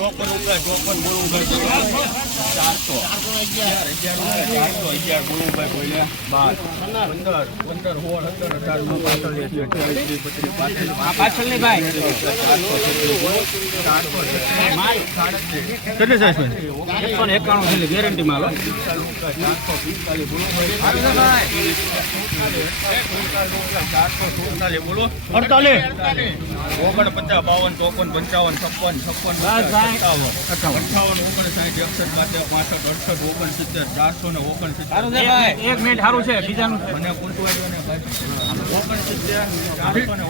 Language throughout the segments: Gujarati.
ચોપન રૂપિયા ચોપન બોલુભાઈ ચારસો અગિયાર અગિયાર ચારસો અગિયાર બોલુભાઈ બોલ્યા બાર પંદર પંદર સોળ સત્તર અઢાર ઓગણીસ, પાછળ એસી, અઠ્યાવીસ, ત્રીસ, બત્રીસ, પાંત્રીસ, પાછળની ભાઈ? કેટલી એકસો ને એકાણું છે ગેરંટી માં ચારસો પિસ્તાલીસ ચારસો સુડતાલીસ બોલો અડતાલીસ ઓગણપચાસ બાવન ચોપન પંચાવન છપ્પન છપ્પન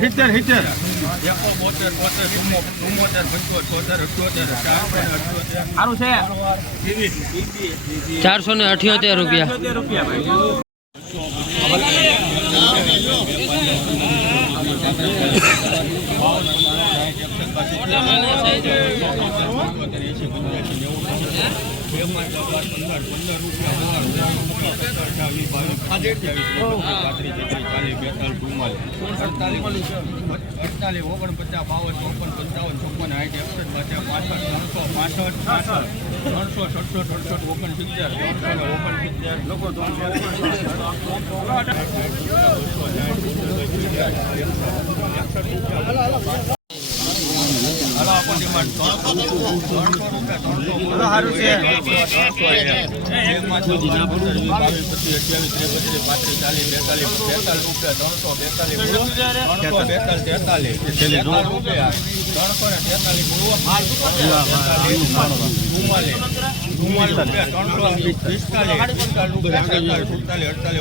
સિત્તેર સિત્તેર એકો બોતેર બોતેર ચુમ્મોતેર પંચોતેર અઠ્યોતેર ચારસો ને અઠ્યોતેર સારું છે ચારસો ને અઠ્યોતેર રૂપિયા. અડતાલીસ ઓગણપચાસ બાવન ચોપન પંચાવન ચોપન સાઠ એકસઠ પચાસ પાસઠ ત્રણસો પાસઠ ત્રણસો સડસઠ અડસઠ ઓગણસિત્તેર ત્રણસો ઓગણસિત્તેર લોકો ત્રણસો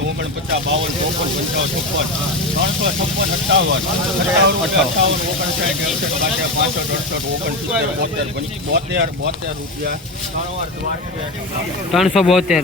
ઓગણપચાસ, બાવન, ચોપન, પંચાવન, છપ્પન, ત્રણસો છપ્પન, રૂપિયા, અઠ્ઠાવન, ઓગણસાઠ, પાછળ અડસઠ પાસઠ, બોતેર, રૂપિયા, ત્રણસો બોતેર.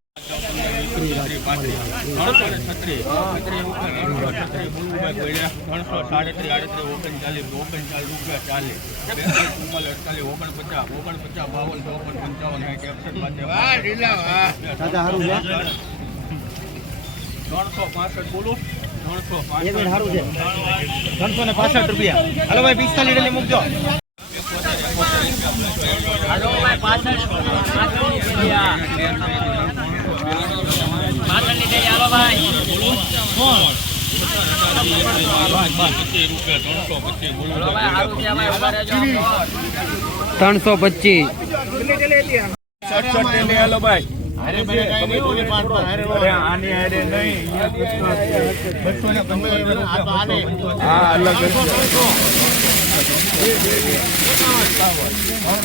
ત્રણસો સાડત્રીસ આડત્રીસ ઓગણચાલીસ ઓગણચાલીસ રૂપિયા ચાલીસ ચુમ્માલીસ અડતાલીસ ઓગણપચાસ ઓગણપચાસ બાવન ચોપન પંચાવન સાઠ એકસઠ ત્રણસો પાસઠ બોલું? ત્રણસો એક સારું ત્રણસો ને પાસઠ રૂપિયા. હલો ભાઈ પિસ્તાલીસ ડેલી મૂકજો. પચીસ સારું છે ભાઈ સારું છે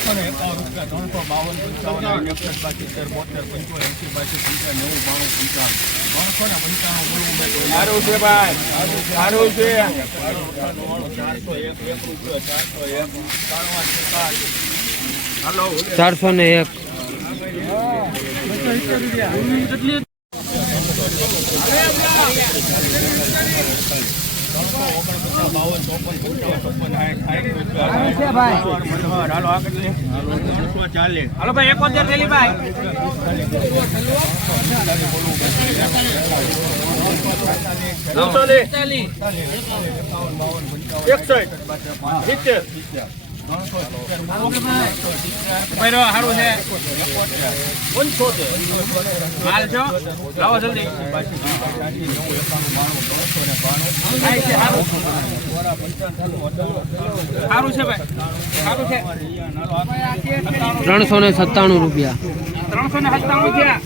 ચારસો એક એક રૂપિયો ચારસો એક ચારસો ને એક બાવન ચોપન છે ભાઈ. સારું છે. ચારસો ને એક. કેટલી હાલો ભાઈ એકોતેર ડેલી ભાઈ. ભાઈ રો સારું છે. માલ છો? લાવો જલ્દી. સારું છે ભાઈ. સારું છે. ત્રણસો ને સત્તાણું રૂપિયા. ત્રણસો ને સત્તાણું રૂપિયા?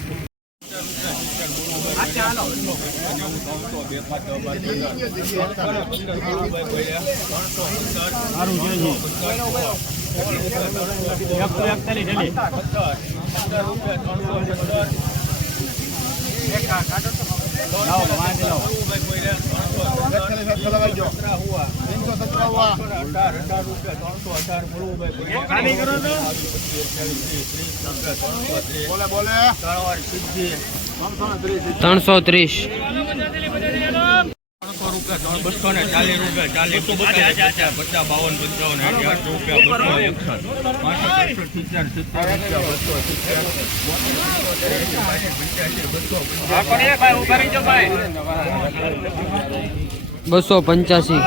ત્રણસો અઢાર મળવું ભાઈ ખાલી બોલે બોલે. ત્રણ વાર સિદ્ધિ ત્રણસો ત્રીસ. બસો ને ચાલીસ રૂપિયા બાવન પંચાવન બસો એકસઠ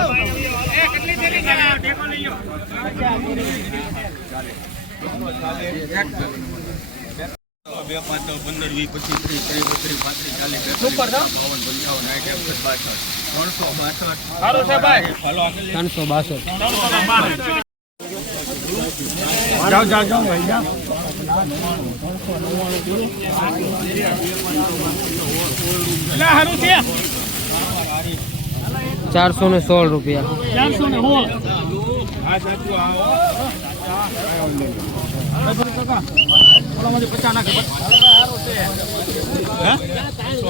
બે પાંચ પંદર વીસ પચીસ ત્રીસ ત્રીસ બત્રીસ પાંત્રીસ ચાલીસ બાવન પંચાવન સાઠ એકસઠ બાસઠ ત્રણસો બાસઠ. સારું ભાઈ. હાલો ત્રણસો બાસઠ. જાઓ જાઓ જાઓ ભાઈ જાઓ. ચારસો ને સોળ રૂપિયા. ચારસો ને સોળ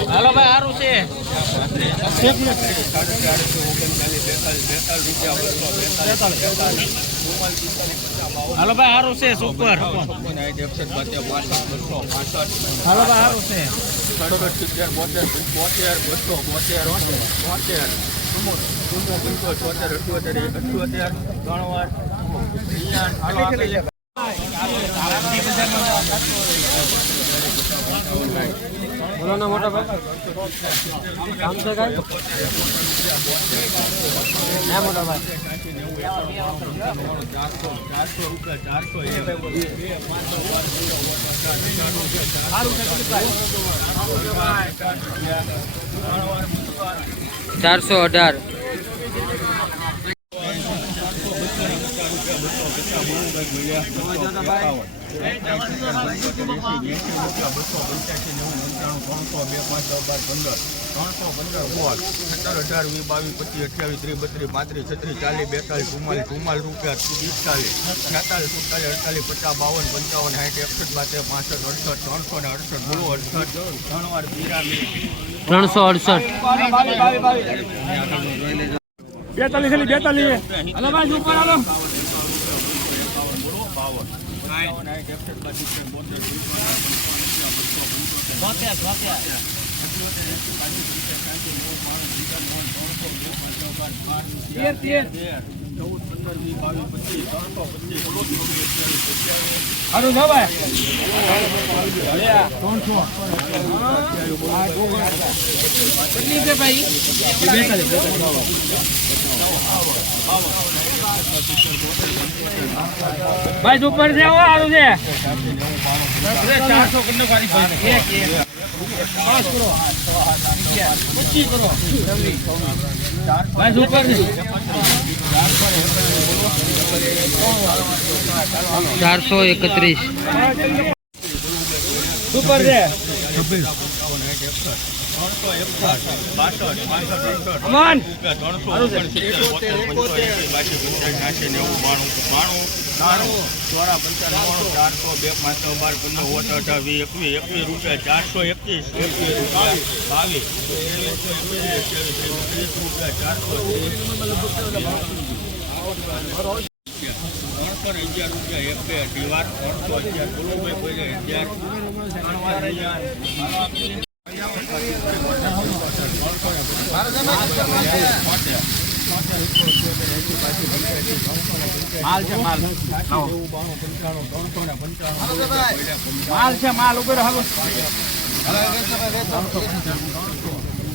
હાલો ભાઈ સારું છે હાલો. ભાઈ સારું છે સુપર હાલો ભાઈ સારું છે સડસઠ સિત્તેર બોતેર બોતેર બસો બોતેર બોતેર ચુમ્મો પંચો અઠ્યોતેર અઠ્યોતેર ત્રણ વાર બોલો ને મોટા ભાઈ. કામ છે કઈ? ના મોટા ભાઈ. ચારસો ચારસો રૂપિયા ચારસો એક ચારસો અઢાર વીસ બાવીસ પચીસ અઠ્યાવીસ ત્રીસ બત્રીસ પાંત્રીસ છત્રીસ ચાલીસ બેતાલીસ ચુમ્માલીસ ચુમ્માલીસ રૂપિયા અડતાલીસ પચાસ બાવન પંચાવન સાઠ એકસઠ બાતેર પાસઠ અડસઠ ત્રણસો ને અડસઠ બોલો અડસઠ ત્રણ વાર પિરામિડ ત્રણસો અડસઠ બેતાલીસ હાલો તેર તેર હારું છે ભાઈ કેટલી છે ભાઈ ભાઈ સુપર છે, હો સારું છે. ચારસો કિલો ભાઈ. સુપર છે. ચારસો એકત્રીસ. સુપર છે. ચારસો એકવીસ એકવીસ બાવીસ ચારસો ત્રણસો અગિયાર રૂપિયા એક બે દીવાર ત્રણસો અગિયાર ગુરુભાઈ અગિયાર માલ છે માલ માલ છે માલ ઉપર હાલો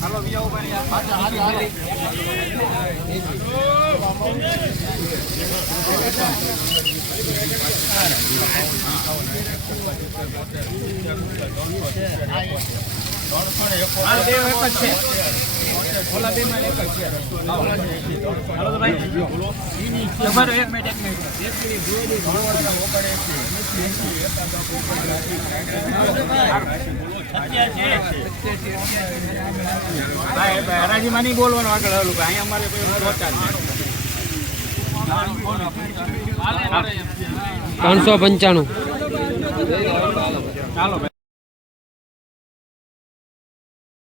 હાલો બીજા ઉપર માલ હરાજીમાં બોલવાનું આગળ હલું અહીંયા અમારે. ત્રણસો પંચાણું ચાલો